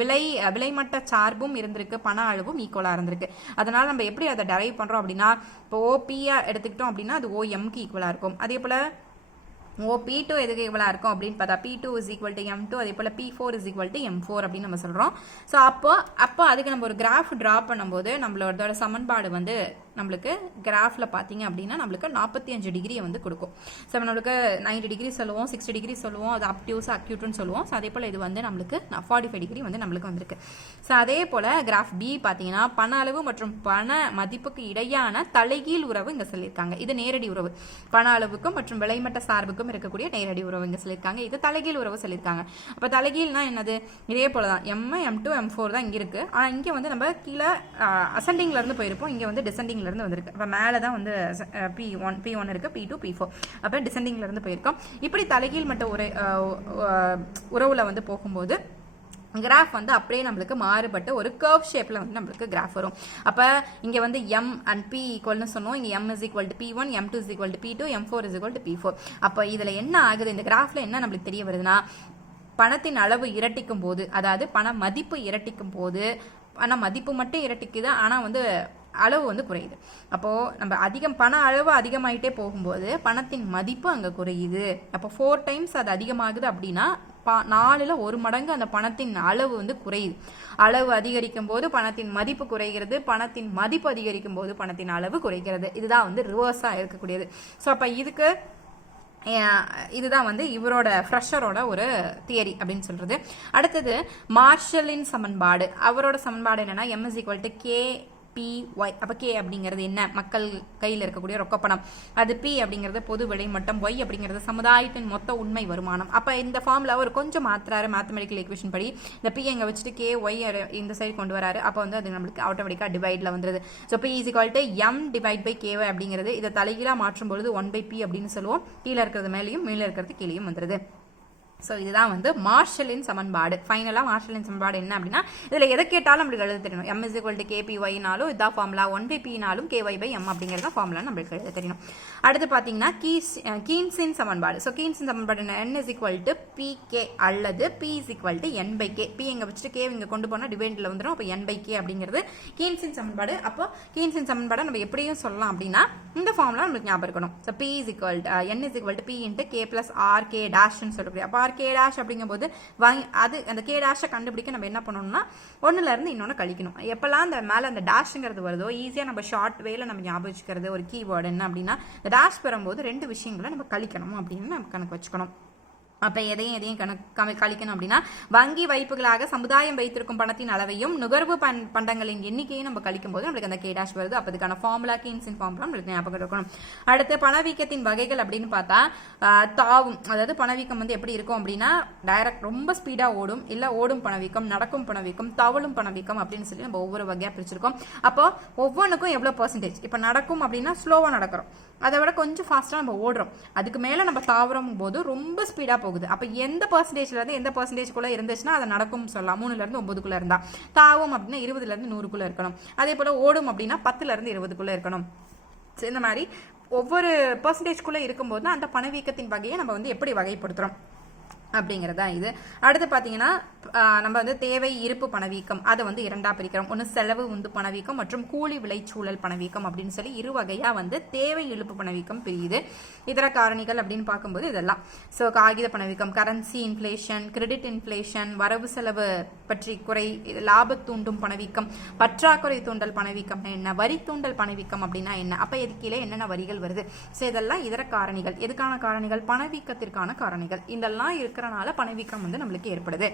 விலை விலைமட்ட சார்பும் இருந்திருக்கு பண அளவும் ஈக்குவலாக இருந்திருக்கு. அதனால் நம்ம எப்படி அதை டெரைவ் பண்ணுறோம் அப்படின்னா இப்போ ஓபியாக எடுத்துக்கிட்டோம் அப்படின்னா அது ஓஎம்க்கு ஈக்குவலாக இருக்கும். அதே போல் ஓ பி டூ எதுக்கு ஈக்குவலாக இருக்கும் அப்படின்னு பார்த்தா P two is equal to M two அதே போல் P four is equal to M four அப்படின்னு நம்ம சொல்கிறோம் ஸோ அப்போ அப்போ அதுக்கு நம்ம ஒரு கிராஃப் ட்ரா பண்ணும்போது நம்மளோட சமன்பாடு வந்து நம்மளுக்கு கிராஃபில் பார்த்தீங்க அப்படின்னா நம்மளுக்கு நாற்பத்தி அஞ்சு டிகிரியை வந்து கொடுக்கும். ஸோ நம்மளுக்கு நைன்டி டிகிரி சொல்லுவோம் சிக்ஸ்டி டிகிரி சொல்லுவோம் அது அப்டியூஸ் அக்யூட்னு சொல்லுவோம். ஸோ அதே போல் இது வந்து நம்மளுக்கு ஃபார்ட்டி ஃபைவ் டிகிரி வந்து நம்மளுக்கு வந்திருக்கு. ஸோ அதே போல் கிராஃப் பி பார்த்தீங்கன்னா பண அளவு மற்றும் பண மதிப்புக்கு இடையான தலைகீழ் உறவு இங்கே சொல்லியிருக்காங்க. இது நேரடி உறவு. பண அளவுக்கும் மற்றும் விலைமட்ட சார்புக்கும் இருக்கக்கூடிய நேரடி உறவு இங்கே சொல்லியிருக்காங்க. இது தலைகீழ் உறவு சொல்லியிருக்காங்க. அப்போ தலைகீழ்னா என்னது? இதே போல தான் M M two M four தான் இங்கே இருக்குது ஆனால் இங்கே வந்து நம்ம கீழே அசெண்டிங்லேருந்து போயிருப்போம். இங்கே வந்து டிசெண்டிங்ல இருந்து வந்திருக்கு. அப்போ மேலே தான் வந்து பி ஒன் பி ஒன் இருக்குது பி டூ பி ஃபோர் அப்போ டிசெண்டிங்லேருந்து போயிருக்கோம். இப்படி தலைகீழ் மட்ட உரை உறவில் வந்து போகும்போது கிராஃப் வந்து அப்படியே நம்மளுக்கு மாறுபட்டு ஒரு கர்வ் ஷேப்பில் வந்து நம்மளுக்கு கிராஃப் வரும். அப்போ இங்கே வந்து எம் அண்ட் பி ஈக்குவல்னு சொன்னோம். இங்கே M is equal to P one M two is equal to P two M four is equal to P four அப்போ இதில் என்ன ஆகுது? இந்த கிராஃபில் என்ன நம்மளுக்கு தெரிய வருதுன்னா பணத்தின் அளவு இரட்டிக்கும் போது அதாவது பண மதிப்பு இரட்டிக்கும் போது ஆனால் மதிப்பு மட்டும் இரட்டிக்குது ஆனால் வந்து அளவு வந்து குறையுது. அப்போது நம்ம அதிகம் பண அளவு அதிகமாயிட்டே போகும்போது பணத்தின் மதிப்பு அங்கே குறையுது. அப்போ ஃபோர் டைம்ஸ் அது அதிகமாகுது அப்படின்னா பா நாலில் ஒரு மடங்கு அந்த பணத்தின் அளவு வந்து குறையுது. அளவு அதிகரிக்கும் போது பணத்தின் மதிப்பு குறைகிறது. பணத்தின் மதிப்பு அதிகரிக்கும் போது பணத்தின் அளவு குறைகிறது. இதுதான் வந்து ரிவர்ஸாக இருக்கக்கூடியது. ஸோ அப்போ இதுக்கு இதுதான் வந்து இவரோட ஃப்ரெஷரோட ஒரு தியரி அப்படின்னு சொல்கிறது அடுத்தது மார்ஷலின் சமன்பாடு. அவரோட சமன்பாடு என்னென்னா M S equal to K P Y அப்போ கே அப்படிங்கிறது என்ன? மக்கள் கையில் இருக்கக்கூடிய ரொக்கப்பணம். அது பி அப்படிங்கிறது பொது விலை மட்டம் ஒய் அப்படிங்கிறது சமுதாயத்தின் மொத்த உண்மை வருமானம். அப்போ இந்த ஃபார்மில் அவர் கொஞ்சம் மாத்துறாரு மேத்தமெட்டிக்கல் ஈக்குவேஷன் படி. இந்த பி எங்கே வச்சுட்டு கே ஒய் இந்த சைடு கொண்டு வராரு. அப்போ வந்து அது நம்மளுக்கு ஆட்டோமேட்டிக்காக டிவைடில் வந்துருது. So P is equal to M divide by K Y அப்படிங்கிறது இதை தலைகீழாக மாற்றும் பொழுது ஒன் பை பி அப்படின்னு சொல்லுவோம். கீழே இருக்கிறது மேலேயும் மேலே இருக்கிறது கீழேயும் வந்துருது. ஸோ இதுதான் வந்து மார்ஷலின் சமன்பாடு. ஃபைனலாக மார்ஷலின் சமன்பாடு என்ன அப்படின்னா இதில் எதை கேட்டாலும் நம்மளுக்கு எழுத தெரியணும் எம் இஸ் ஈக்குவல் டு கேபிஒய்னாலும் இதான் ஃபார்முலா ஒன் பை பினாலும் கேஒய் பை எம் அப்படிங்கிறது தான் ஃபார்முலா நம்மளுக்கு எழுத தெரியணும் அடுத்து பார்த்தீங்கன்னா கீஸ் கீன்ஸின் சமன்பாடு. ஸோ கீன்ஸின் சமன்பாடு என்ன? N is equal to P K அல்லது P is equal to N by K P எங்கே வச்சுட்டு கே இங்கே கொண்டு போனால் டிவைண்டில் வந்துடும் அப்போ என் பை கே அப்படிங்கிறது கீன்ஸின் சமன்பாடு. அப்போ கீன்ஸின் சமன்பாடை நம்ம எப்படியும் சொல்லலாம் அப்படின்னா இந்த ஃபார்முலா நம்மளுக்கு ஞாபகம் இருக்கணும். So P is equal N is equal to P into K plus R K டேஷ்னு சொல்லக்கூடிய அப்போ ஆர் கே டேஷ் அப்படிங்கும்போது வாங்கி அது அந்த கே டேஷை கண்டுபிடிக்க நம்ம என்ன பண்ணணும்னா ஒன்றுல இருந்து இன்னொன்று கழிக்கணும். எப்போல்லாம் அந்த மேலே அந்த டேஷுங்கிறது வருதோ ஈஸியாக நம்ம ஷார்ட் வேல நம்ம ஞாபகம் வச்சுக்கிறது ஒரு கீவேர்டு என்ன அப்படின்னா இந்த டேஷ் பெறும்போது ரெண்டு விஷயங்களை நம்ம கழிக்கணும் அப்படின்னு நம்ம கணக்கு வச்சுக்கணும். அப்போ எதையும் எதையும் கணக்கு கழிக்கணும் அப்படின்னா வங்கி வைப்புகளாக சமுதாயம் வைத்திருக்கும் பணத்தின் அளவையும் நுகர்வு பண் பண்டங்களின் எண்ணிக்கையும் நம்ம கழிக்கும் போது நம்மளுக்கு அந்த கேடாஷ் வருது. அப்போ அதுக்கான ஃபார்முலா கீன்ஸின் ஃபார்முலா நம்மளுக்கு ஞாபகம் இருக்கணும். அடுத்து பணவீக்கத்தின் வகைகள் அப்படின்னு பார்த்தா தாவும் அதாவது பணவீக்கம் வந்து எப்படி இருக்கும் அப்படின்னா டைரக்ட் ரொம்ப ஸ்பீடாக ஓடும். இல்லை ஓடும் பணவீக்கம் நடக்கும் பணவீக்கம் தவளும் பணவீக்கம் அப்படின்னு சொல்லி நம்ம ஒவ்வொரு வகையாக பிரிச்சிருக்கோம். அப்போ ஒவ்வொன்றுக்கும் எவ்வளோ பர்சன்டேஜ் இப்போ நடக்கும் அப்படின்னா ஸ்லோவாக நடக்கிறோம். அதை விட கொஞ்சம் ஃபாஸ்ட்டாக நம்ம ஓடுறோம். அதுக்கு மேலே நம்ம தாவரம் போது ரொம்ப ஸ்பீடாக போகும். போகுது. அப்போ எந்த பர்சன்டேஜ்ல இருந்து எந்த பர்சன்டேஜ்குள்ளே இருந்துச்சுன்னா அதை நடக்கும் சொல்லலாம். மூணுலேருந்து ஒன்பதுக்குள்ளே இருந்தால் தாவும் அப்படின்னா இருபதுலேருந்து நூறுக்குள்ளே இருக்கணும். அதே போல் ஓடும் அப்படின்னா பத்துலேருந்து இருபதுக்குள்ளே இருக்கணும். இந்த மாதிரி ஒவ்வொரு பர்சன்டேஜ்குள்ளே இருக்கும்போது தான் அந்த பணவீக்கத்தின் வகையை நம்ம வந்து எப்படி வகைப்படுத்துகிறோம் அப்படிங்கிறதா இது. அடுத்து பார்த்தீங்கன்னா நம்ம வந்து தேவை இருப்பு பணவீக்கம். அதை வந்து இரண்டா பிரிக்கிறோம். ஒன்று செலவு உந்து பணவீக்கம் மற்றும் கூலி விளைச்சூழல் பணவீக்கம் அப்படின்னு சொல்லி இரு வகையாக வந்து தேவை இழுப்பு பணவீக்கம் பிரியுது. இதர காரணிகள் அப்படின்னு பார்க்கும்போது இதெல்லாம். ஸோ காகித பணவீக்கம் கரன்சி இன்ஃப்ளேஷன் கிரெடிட் இன்ஃப்ளேஷன் வரவு செலவு பற்றி குறை இது லாப தூண்டும் பணவீக்கம் பற்றாக்குறை தூண்டல் பணவீக்கம் என்ன வரி தூண்டல் பணவீக்கம் அப்படின்னா என்ன அப்போ இது கீழே என்னென்ன வரிகள் வருது? ஸோ இதெல்லாம் இதர காரணிகள். எதுக்கான காரணிகள்? பணவீக்கத்திற்கான காரணிகள். இதெல்லாம் இருக்கிற இருக்கிறனால பணவீக்கம் வந்து நம்மளுக்கு ஏற்படுது.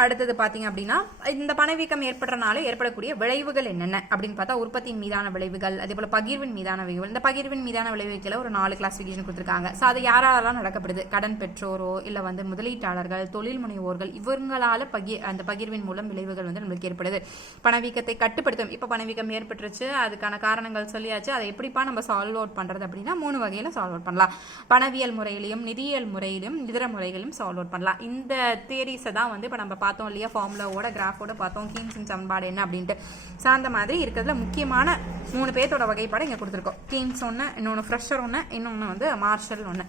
அடுத்தது பார்த்தீங்க அப்படின்னா இந்த பணவீக்கம் ஏற்படுறனால ஏற்படக்கூடிய விளைவுகள் என்னென்ன அப்படின்னு பார்த்தா உற்பத்தியின் மீதான விளைவுகள் அதே போல பகிர்வின் மீதான விளைவுகள். இந்த பகிர்வின் மீதான விளைவுகளை ஒரு நாலு கிளாசிஃபிகேஷன் கொடுத்துருக்காங்க. ஸோ அது யாராலலாம் நடக்கப்படுது? கடன் பெற்றோரோ இல்லை வந்து முதலீட்டாளர்கள் தொழில் முனைவோர்கள் இவங்களால பகி அந்த பகிர்வின் மூலம் விளைவுகள் வந்து நம்மளுக்கு ஏற்படுது. பணவீக்கத்தை கட்டுப்படுத்தும். இப்போ பணவீக்கம் ஏற்பட்டுருச்சு அதுக்கான காரணங்கள் சொல்லியாச்சு. அதை எப்படிப்பா நம்ம சால்வ் அவுட் பண்றது அப்படின்னா மூணு வகையில சால்வ் அவுட் பண்ணலாம். பணவியல் முறையிலையும் நிதியியல் முறையிலும் இதர முறைகளையும் சால்வ் அவுட் பண்ணலாம். இந்த தியரிஸை தான் வந்து இப்போ நம்ம பார்த்தோம் இல்லையா? ஃபார்முலாவோட கிராஃபோட பார்த்தோம். கீம்சின் சமன்பாடு என்ன அப்படின்ட்டு. ஸோ அந்த மாதிரி இருக்கிறதுல முக்கியமான மூணு பேர்த்தோட வகைப்பாடு இங்கே கொடுத்துருக்கோம். கீம்ஸ் ஒன்று இன்னொன்று ஃப்ரெஷர் ஒன்று இன்னொன்று வந்து மார்ஷல் ஒன்று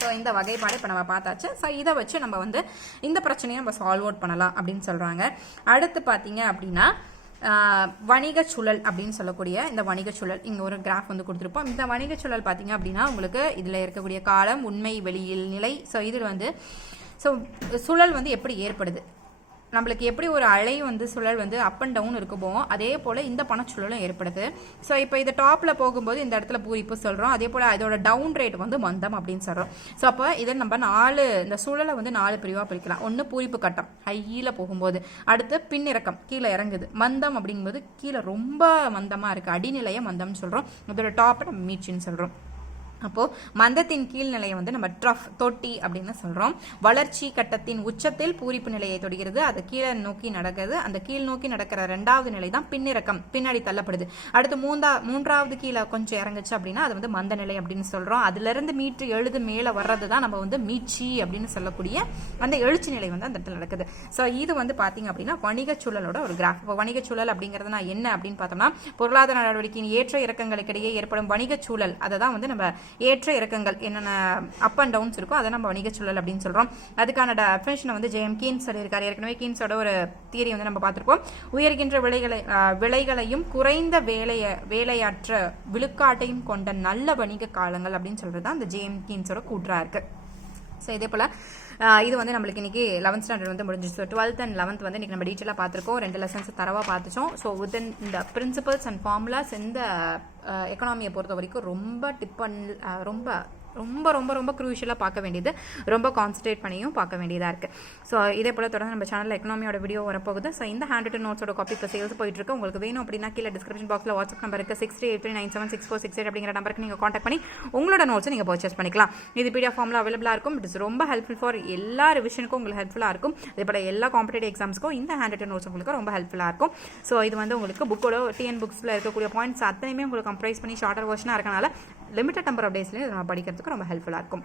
ஸோ இந்த வகைப்பாடு இப்போ நம்ம பார்த்தாச்சு. ஸோ இதை வச்சு நம்ம வந்து இந்த பிரச்சனையை நம்ம சால்வ் அவுட் பண்ணலாம் அப்படின்னு சொல்கிறாங்க அடுத்து பார்த்தீங்க அப்படின்னா வணிக வணிகச் சுழல் அப்படின்னு சொல்லக்கூடிய இந்த வணிகச் சுழல். இங்கே ஒரு கிராஃப் வந்து கொடுத்துருப்போம். இந்த வணிகச் சுழல் பார்த்தீங்க அப்படின்னா உங்களுக்கு இதில் இருக்கக்கூடிய காலம் உண்மை வெளியில் நிலை. ஸோ இதில் வந்து ஸோ சுழல் வந்து எப்படி ஏற்படுது? நம்மளுக்கு எப்படி ஒரு அலை வந்து சுழல் வந்து அப் அண்ட் டவுன் இருக்குமோ அதே போல் இந்த பணச்சுழலும் ஏற்படுது. ஸோ இப்போ இது டாப்பில் போகும்போது இந்த இடத்துல பூரிப்பு சொல்கிறோம் அதே போல் அதோட டவுன் ரேட் வந்து மந்தம் அப்படின்னு சொல்கிறோம் ஸோ அப்போ இதை நம்ம நாலு இந்த சுழலை வந்து நாலு பிரிவாக பிரிக்கலாம். ஒன்று பூரிப்பு கட்டம் ஹையில் போகும்போது. அடுத்து பின்னிறக்கம் கீழே இறங்குது. மந்தம் அப்படிங்கும்போது கீழே ரொம்ப மந்தமாக இருக்குது அடிநிலையை மந்தம்னு சொல்கிறோம் அதோட டாப்பை நம்ம மீட்சின்னு சொல்கிறோம் அப்போது மந்தத்தின் கீழ்நிலையை வந்து நம்ம ட்ரஃப் தொட்டி அப்படின்னு சொல்கிறோம் வளர்ச்சி கட்டத்தின் உச்சத்தில் பூரிப்பு நிலையை தொடுகிறது. அது கீழே நோக்கி நடக்குது அந்த கீழ் நோக்கி நடக்கிற ரெண்டாவது நிலை தான் பின்னிறக்கம். பின்னாடி தள்ளப்படுது. அடுத்து மூந்தா மூன்றாவது கீழே கொஞ்சம் இறங்குச்சு அப்படின்னா அது வந்து மந்த நிலை அப்படின்னு சொல்கிறோம் அதுலேருந்து மீட்ரு மீட்டு எழுது மேலே வர்றது தான் நம்ம வந்து மீச்சி அப்படின்னு சொல்லக்கூடிய அந்த எழுச்சி நிலை வந்து அந்த இடத்துல நடக்குது. ஸோ இது வந்து பார்த்தீங்க அப்படின்னா வணிகச் சூழலோட ஒரு கிராஃப் இப்போ வணிகச் சூழல் அப்படிங்கிறது நான் என்ன அப்படின்னு பார்த்தோம்னா பொருளாதார நடவடிக்கையின் ஏற்ற இறக்கங்களுக்கிடையே ஏற்படும் வணிகச் சூழல். அதை தான் வந்து நம்ம ஏற்ற இறக்கங்கள் என்னென்ன அப் அண்ட் டவுன்ஸ் இருக்கோ அதை நம்ம வணிகச் சூழல் அப்படின்னு சொல்கிறோம் அதுக்கான டெஃபினேஷனை வந்து ஜெயம் கீன்ஸ் சொல்லியிருக்காரு ஏற்கனவே கீன்ஸோட ஒரு தீரி வந்து நம்ம பார்த்துருக்கோம் உயர்கின்ற விலைகளை விலைகளையும் குறைந்த வேலையை வேலையாற்ற விழுக்காட்டையும் கொண்ட நல்ல வணிக காலங்கள் அப்படின்னு சொல்கிறது தான் அந்த ஜேஎம் கீன்ஸோட கூற்றாக இருக்குது ஸோ இதே போல் இது வந்து நம்மளுக்கு இன்றைக்கி லெவன்த் ஸ்டாண்டர்ட் வந்து முடிஞ்சிச்சு. டுவெல்த் அண்ட் லெவன்த் வந்து இன்னைக்கு நம்ம டீட்டெயிலாக பார்த்துருக்கோம். ரெண்டு லெசன்ஸ் தரவாக பார்த்துச்சோம் ஸோ வித்தின் இந்த பிரின்சிபல்ஸ் அண்ட் ஃபார்முலாஸ் இந்த எக்கனாமியை பொறுத்த வரைக்கும் ரொம்ப டிப்பன் ரொம்ப ரொம்ப ரொம்ப ரொம்ப க்ரூஷியலாக பார்க்க வேண்டியது. ரொம்ப கான்சன்ட்ரேட் பண்ணியும் பார்க்க வேண்டியதாக இருக்குது ஸோ இதே போல் தொடர்ந்து நம்ம சேனலில் எக்கனாமியோட வீடியோ வரப்போகுது. ஸோ இந்த ஹேண்ட் ரிட்டன் நோட்ஸோட காப்பி இப்போ சேல்ஸ் போயிட்டுருக்கு. உங்களுக்கு வேணும் அப்படின்னா கீழே டிஸ்கிரிப்ஷன் பாக்ஸில் வாட்ஸ்அப் நம்பர் இருக்குது six three eight three nine seven six four six eight அப்படிங்கிற நம்பருக்கு நீங்கள் காண்டாக்ட் பண்ணி உங்களோட நோட்ஸை நீங்கள் பர்ச்சேஸ் பண்ணிக்கலாம். இது பிடிஎஃப் ஃபார்மில் அவைலபிளாக இருக்கும். இட் இஸ் ரொம்ப ஹெல்ப்ஃபுல் ஃபார் எல்லா ரிவிஷனுக்கும் உங்களுக்கு ஹெல்ப்ஃபுல்லாக இருக்கும். இதே போல் எல்லா காம்படேட்டிவ் எக்ஸாம்ஸ்க்கும் இந்த ஹேண்ட் ரிட்டன் நோட்ஸ் உங்களுக்கு ரொம்ப ஹெல்ப்ஃபுல்லாக இருக்கும். ஸோ இது வந்து உங்களுக்கு புக்கோட டிஎன் புக்ஸில் இருக்கக்கூடிய பாயிண்ட்ஸ் அத்தனையுமே உங்களுக்கு கம்ப்ரைஸ் பண்ணி ஷார்ட்டர் வெர்ஷனாக இருக்கனால லிமிட்டட் நம்பர் ஆஃப் டேஸ்லேயும் நம்ம படிக்கிறதுக்கு ரொம்ப ஹெல்ப்ஃபுல்லாக இருக்கும்.